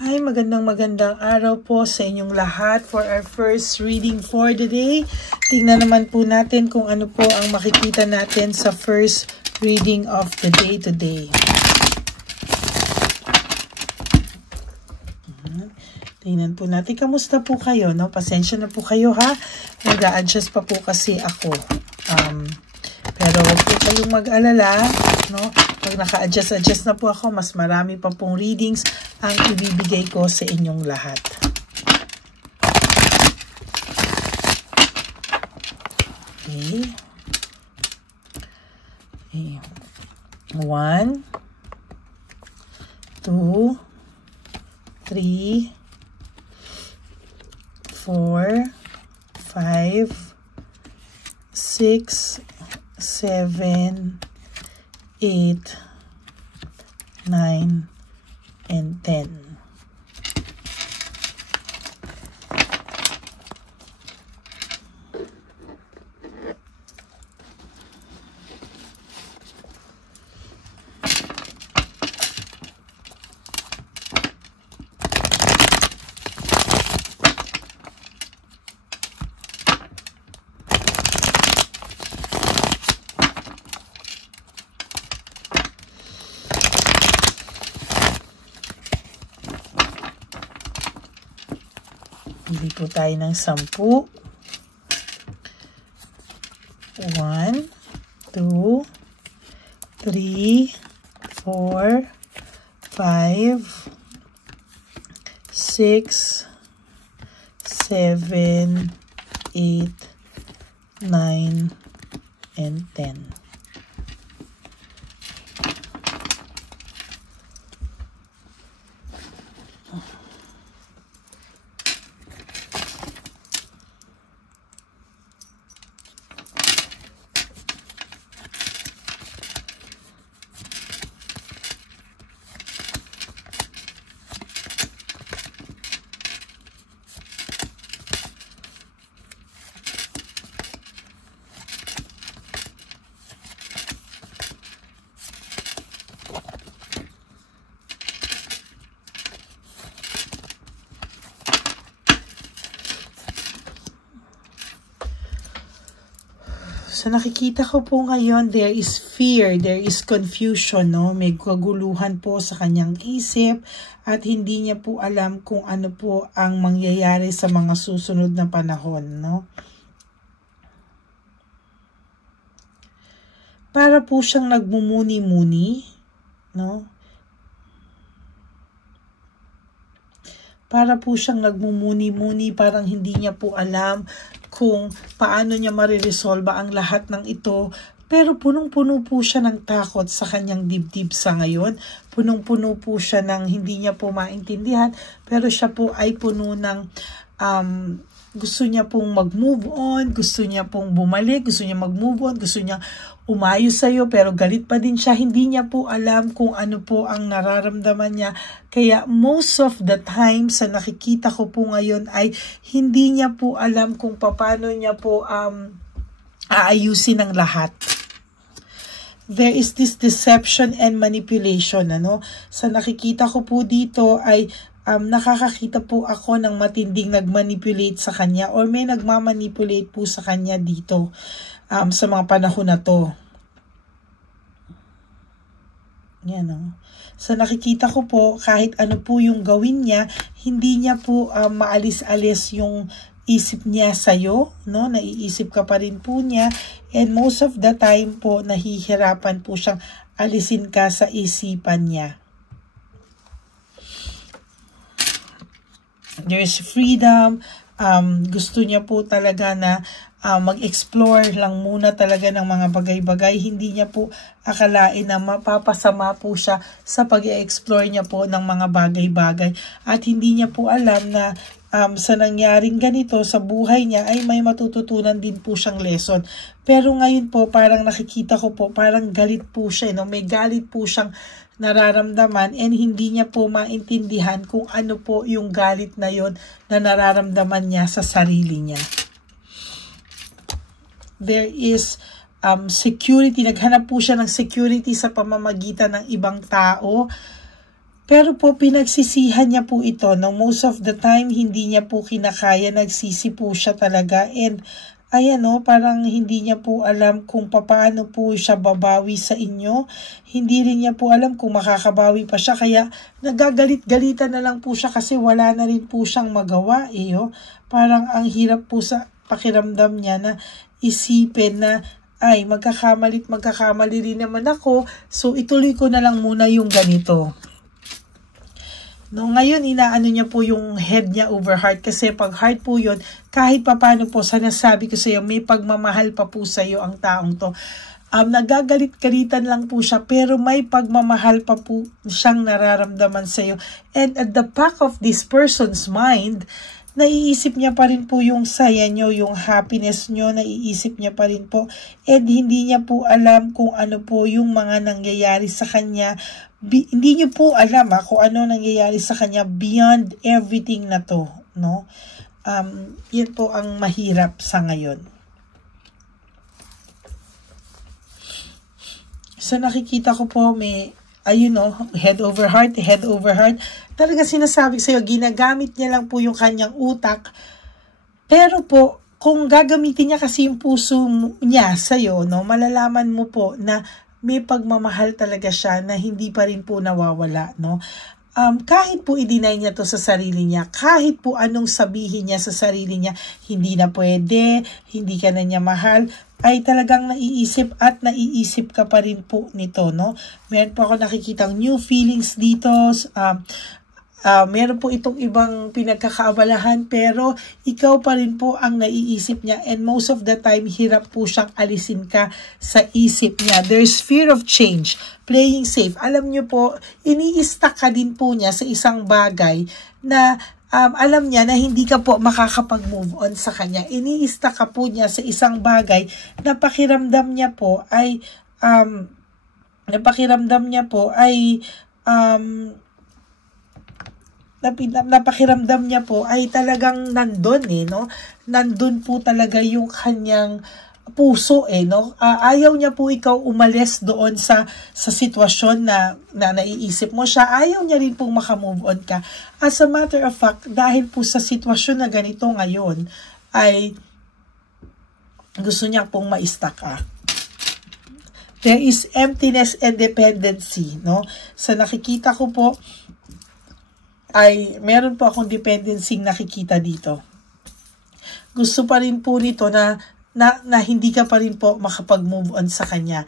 Hi, magandang araw po sa inyong lahat for our first reading for the day. Tingnan naman po natin kung ano po ang makikita natin sa first reading of the day today. Tingnan po natin. Kamusta po kayo? No? Pasensya na po kayo ha. Nag-a-adjust pa po kasi ako. Pero huwag po kayong mag-alala. No? Pag naka-adjust na po ako, mas marami pa pong readings ang ibibigay ko sa inyong lahat. Okay. 1, 2, 3, 4, 5, 6, 7, 8, 9, and 10. Pili po tayo ng 10. 1, 2, 3, 4, 5, 6, 7, 8, 9, and 10. So nakikita ko po ngayon, there is fear, there is confusion, no? May kaguluhan po sa kanyang isip at hindi niya po alam kung ano po ang mangyayari sa mga susunod na panahon, no? Para po siyang nagmumuni-muni, no? Para po siyang nagmumuni-muni, parang hindi niya po alam kung paano niya mariresolba ang lahat ng ito. Pero punong-puno po siya ng takot sa kanyang dibdib sa ngayon. Punong-puno po siya ng hindi niya po maintindihan. Pero siya po ay puno ng gusto niya pong mag-move on, gusto niya pong bumalik, gusto niya mag-move on, gusto niya umayos sa'yo, pero galit pa din siya. Hindi niya po alam kung ano po ang nararamdaman niya. Kaya most of the time sa nakikita ko po ngayon ay hindi niya po alam kung paano niya po aayusin ang lahat. There is this deception and manipulation. Ano? Sa nakikita ko po dito ay nakakakita po ako ng matinding nagmanipulate sa kanya or may nagmamanipulate po sa kanya dito sa mga panahon na to. Yan o. So nakikita ko po kahit ano po yung gawin niya, hindi niya po maalis-alis yung isip niya sa'yo, no? Naiisip ka pa rin po niya and most of the time po nahihirapan po siyang alisin ka sa isipan niya. There's freedom. Gusto niya po talaga na mag-explore lang muna talaga ng mga bagay-bagay. Hindi niya po akalain na mapapasama po siya sa pag-explore niya po ng mga bagay-bagay. At hindi niya po alam na sa nangyaring ganito sa buhay niya ay may matututunan din po siyang lesson. Pero ngayon po parang nakikita ko po parang galit po siya. No? May galit po siyang nararamdaman and hindi niya po maintindihan kung ano po yung galit na yon na nararamdaman niya sa sarili niya. There is security. Naghanap po siya ng security sa pamamagitan ng ibang tao. Pero po pinagsisihan niya po ito, no? Most of the time hindi niya po kinakaya, nagsisi po siya talaga, and ayan, no, parang hindi niya po alam kung paano po siya babawi sa inyo. Hindi rin niya po alam kung makakabawi pa siya, kaya nagagalit-galitan na lang po siya kasi wala na rin po siyang magawa, oh. Parang ang hirap po sa pakiramdam niya na isipin na, ay, magkakamali rin naman ako, so ituloy ko na lang muna yung ganito. No, ngayon, inaano niya po yung head niya over heart, kasi pag heart po yun, kahit papano po, sinasabi ko sa iyo, may pagmamahal pa po sa iyo ang taong to. Nagagalit-galitan lang po siya, pero may pagmamahal pa po siyang nararamdaman sa iyo. And at the back of this person's mind, naiisip niya pa rin po yung saya nyo, yung happiness nyo, naiisip niya pa rin po. And hindi niya po alam kung ano po yung mga nangyayari sa kanya. Hindi niyo po alam kung ano nangyayari sa kanya beyond everything na to, no? Yun po ang mahirap sa ngayon. So nakikita ko po may, ayun, no, head over heart. Talaga sinasabi sa'yo, ginagamit niya lang po yung kanyang utak. Pero po, kung gagamitin niya kasi yung puso niya sa'yo, no, malalaman mo po na may pagmamahal talaga siya na hindi pa rin po nawawala, no? Kahit po i-deny niya to sa sarili niya, kahit po anong sabihin niya sa sarili niya, hindi na pwede, hindi ka na niya mahal, ay talagang naiisip ka pa rin po nito, no? Meron po ako nakikitang new feelings dito, meron po itong ibang pinagkakaabalahan, pero ikaw pa rin po ang naiisip niya, and most of the time hirap po siyang alisin ka sa isip niya. There's fear of change, playing safe. Alam niyo po, ini-stuck ka din po niya sa isang bagay na alam niya na hindi ka po makakapag-move on sa kanya. Ini-stuck ka po niya sa isang bagay na pakiramdam niya po ay napakiramdam niya po ay talagang nandun, no? Nandun po talaga yung kanyang puso, no? Ayaw niya po ikaw umalis doon sa sitwasyon na naiisip mo siya. Ayaw niya rin pong makamove on ka. As a matter of fact, dahil po sa sitwasyon na ganito ngayon, ay gusto niya pong ma-stuck ka. There is emptiness and dependency, no? Sa nakikita ko po, ay meron po akong dependency nakikita dito. Gusto pa rin po nito na hindi ka pa rin po makapag-move on sa kanya.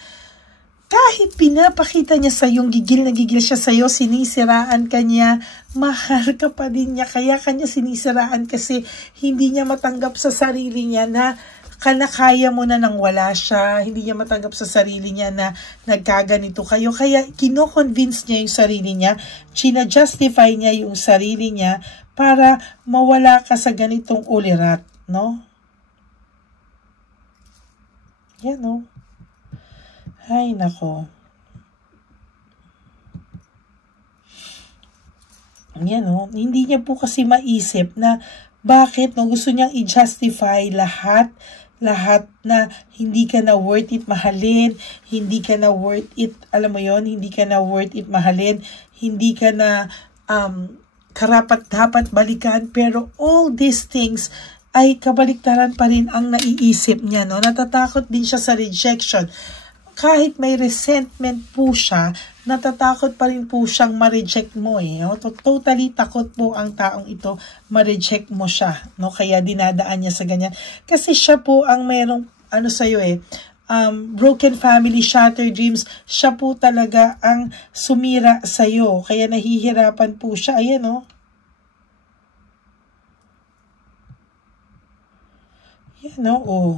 Kahit pinapakita niya sa yung gigil na gigil siya sa iyo, sinisiraan ka niya, mahal ka pa din niya. Kaya kanya sinisiraan kasi hindi niya matanggap sa sarili niya na kaya mo na nang wala siya. Hindi niya matanggap sa sarili niya na nagkaganito kayo. Kaya kino-convince niya yung sarili niya, china-justify niya yung sarili niya para mawala ka sa ganitong ulirat, no? Yan, no? Ay, nako. Yan, no? Hindi niya po kasi maisip na bakit, no? Gusto niyang i-justify lahat na hindi ka na worth it mahalin, hindi ka na worth it, alam mo yon, hindi ka na worth it mahalin, hindi ka na karapat-dapat balikan, pero all these things ay kabaliktaran pa rin ang naiisip niya, no? Natatakot din siya sa rejection. Kahit may resentment po siya, natatakot pa rin po siyang ma-reject mo, no? Totally takot po ang taong ito ma-reject mo siya, no? Kaya dinadaan niya sa ganyan. Kasi siya po ang merong sa'yo, broken family, shattered dreams. Siya po talaga ang sumira sa'yo. Kaya nahihirapan po siya. Ayan, no? Yan, no? Oh.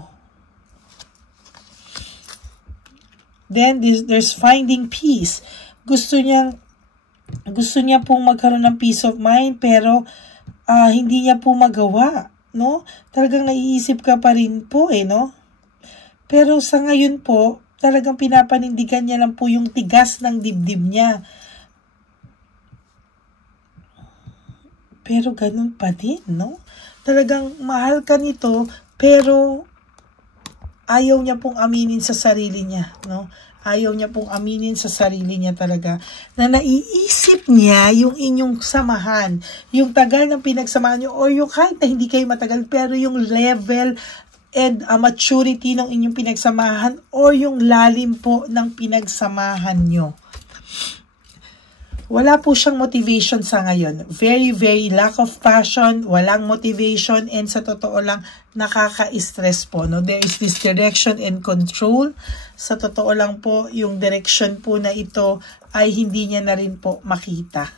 Then, there's finding peace. Gusto niya pong magkaroon ng peace of mind, pero hindi niya po magawa, no? Talagang naiisip ka pa rin po, no? Pero sa ngayon po, talagang pinapanindigan niya lang po yung tigas ng dibdib niya. Pero ganun pa din, no? Talagang mahal ka nito, pero ayaw niya pong aminin sa sarili niya, no? Ayaw niya pong aminin sa sarili niya talaga na naiisip niya yung inyong samahan, yung tagal ng pinagsamahan niyo, o yung kahit na hindi kayo matagal, pero yung level and maturity ng inyong pinagsamahan o yung lalim po ng pinagsamahan nyo. Wala po siyang motivation sa ngayon. Very, very lack of passion, walang motivation, and sa totoo lang, nakaka-stress po. No? There is this direction and control. Sa totoo lang po, yung direction po na ito ay hindi niya na rin po makita.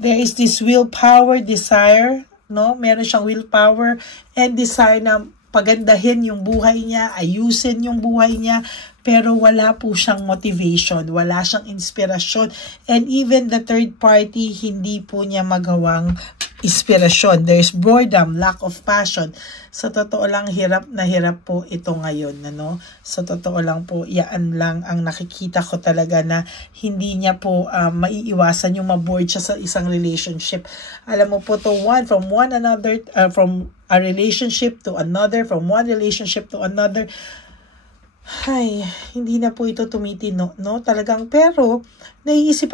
There is this willpower, desire, no? Meron siyang willpower and desire na pagandahin yung buhay niya, ayusin yung buhay niya, pero wala po siyang motivation, wala siyang inspirasyon, and even the third party, hindi po niya magawang inspirasyon. There's boredom, lack of passion. Sa totoo lang, hirap na hirap po ito ngayon. Ano? Sa totoo lang po, yan lang ang nakikita ko talaga na hindi niya po maiiwasan yung maboard siya sa isang relationship. Alam mo po to, from a relationship to another, from one relationship to another, ay, hindi na po ito tumitino, no? Talagang, pero, naiisip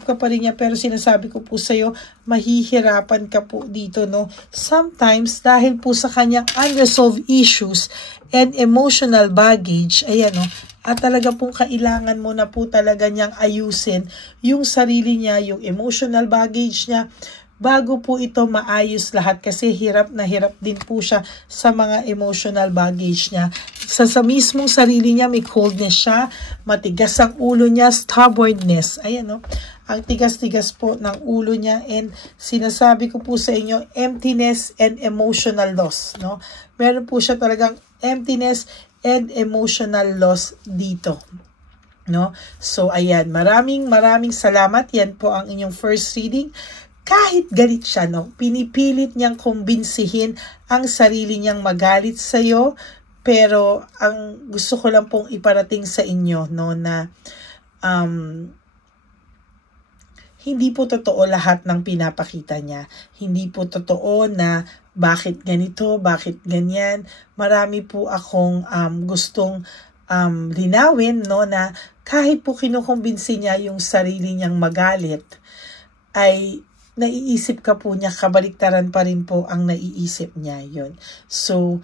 ka pa rin niya, pero sinasabi ko po sa'yo, mahihirapan ka po dito, no? Sometimes, dahil po sa kanyang unresolved issues and emotional baggage, ayan, no? At talaga pong kailangan mo na po talaga niyang ayusin yung sarili niya, yung emotional baggage niya, bago po ito maayos lahat, kasi hirap na hirap din po siya sa mga emotional baggage niya. Sa mismong sarili niya, may coldness siya, matigas ang ulo niya, stubbornness. Ayan, no? Ang tigas-tigas po ng ulo niya, and sinasabi ko po sa inyo, emptiness and emotional loss, no? Meron po siya talagang emptiness and emotional loss dito. No? So, ayan, maraming salamat. Yan po ang inyong first reading. Kahit galit siya, no? Pinipilit niyang kumbinsihin ang sarili niyang magalit sa'yo, pero ang gusto ko lang pong iparating sa inyo, no, na hindi po totoo lahat ng pinapakita niya. Hindi po totoo na bakit ganito, bakit ganyan. Marami po akong gustong linawin, no, na kahit po kinukumbinsi niya yung sarili niyang magalit, ay naiisip ka po niya, kabaliktaran pa rin po ang naiisip niya yun. So,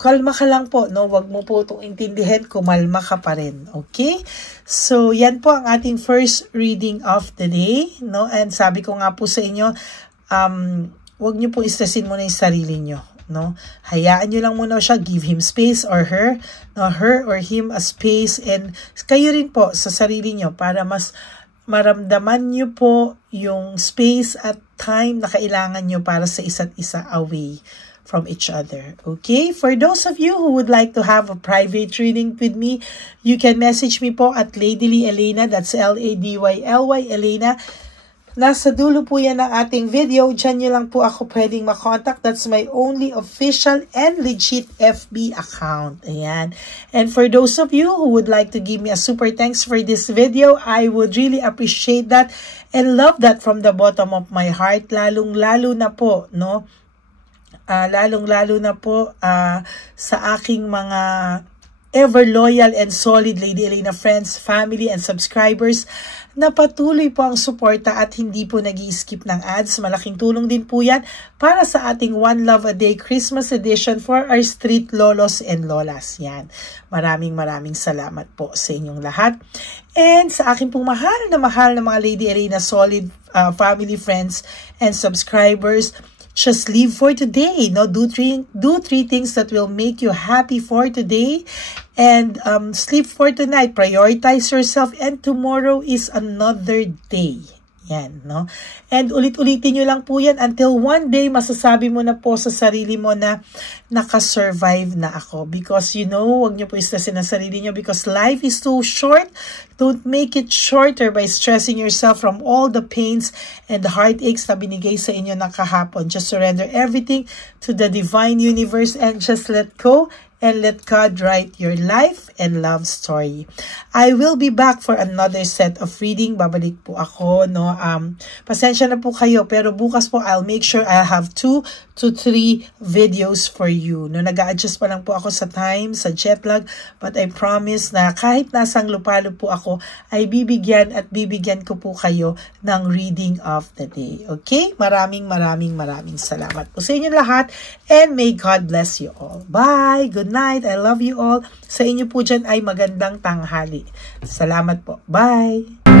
kalma ka lang po, no? Huwag mo po itong intindihin, kumalma ka pa rin, okay? So, yan po ang ating first reading of the day, no? And sabi ko nga po sa inyo, huwag niyo po istressin muna yung sarili niyo, no? Hayaan niyo lang muna siya, give him space, or her, no? Her or him a space, and kayo rin po sa sarili niyo para mas maramdaman nyo po yung space at time na kailangan nyo para sa isa't isa away from each other. Okay? For those of you who would like to have a private reading with me, you can message me po at Ladyly Elena, that's Ladyly Elena. Nasa dulo po yan ng ating video. Diyan nyo lang po ako pwedeng makontak. That's my only official and legit FB account. Ayan. And for those of you who would like to give me a super thanks for this video, I would really appreciate that and love that from the bottom of my heart. Lalong-lalo na po, no? Lalong-lalo na po sa aking mga ever loyal and solid Lady Elena friends, family, and subscribers na patuloy po ang suporta at hindi po nag-i-skip ng ads. Malaking tulong din po yan para sa ating One Love a Day Christmas edition for our street lolos and lolas. Yan. Maraming salamat po sa inyong lahat. And sa aking pong mahal na mga Lady Elena solid family, friends, and subscribers, just live for today. No, do three things that will make you happy for today, and sleep for tonight. Prioritize yourself, and tomorrow is another day. Yan, no? And ulit-ulitin nyo lang po yan until one day masasabi mo na po sa sarili mo na nakasurvive na ako. Because you know, huwag nyo po istrasin ang sarili nyo because life is too short. Don't make it shorter by stressing yourself from all the pains and the heartaches na binigay sa inyo ng kahapon. Just surrender everything to the divine universe and just let go and let God write your life and love story. I will be back for another set of reading. Babalik po ako, no? Pasensya na po kayo, pero bukas po I'll make sure I'll have 2 to 3 videos for you. No, nag-a-adjust pa lang po ako sa time, sa jet lag, but I promise na kahit nasang lupalo po ako, ay bibigyan ko po kayo ng reading of the day. Okay? Maraming salamat po sa inyo lahat, and may God bless you all. Bye! Good night! I love you all. Sa inyo po dyan ay magandang tanghali. Salamat po. Bye!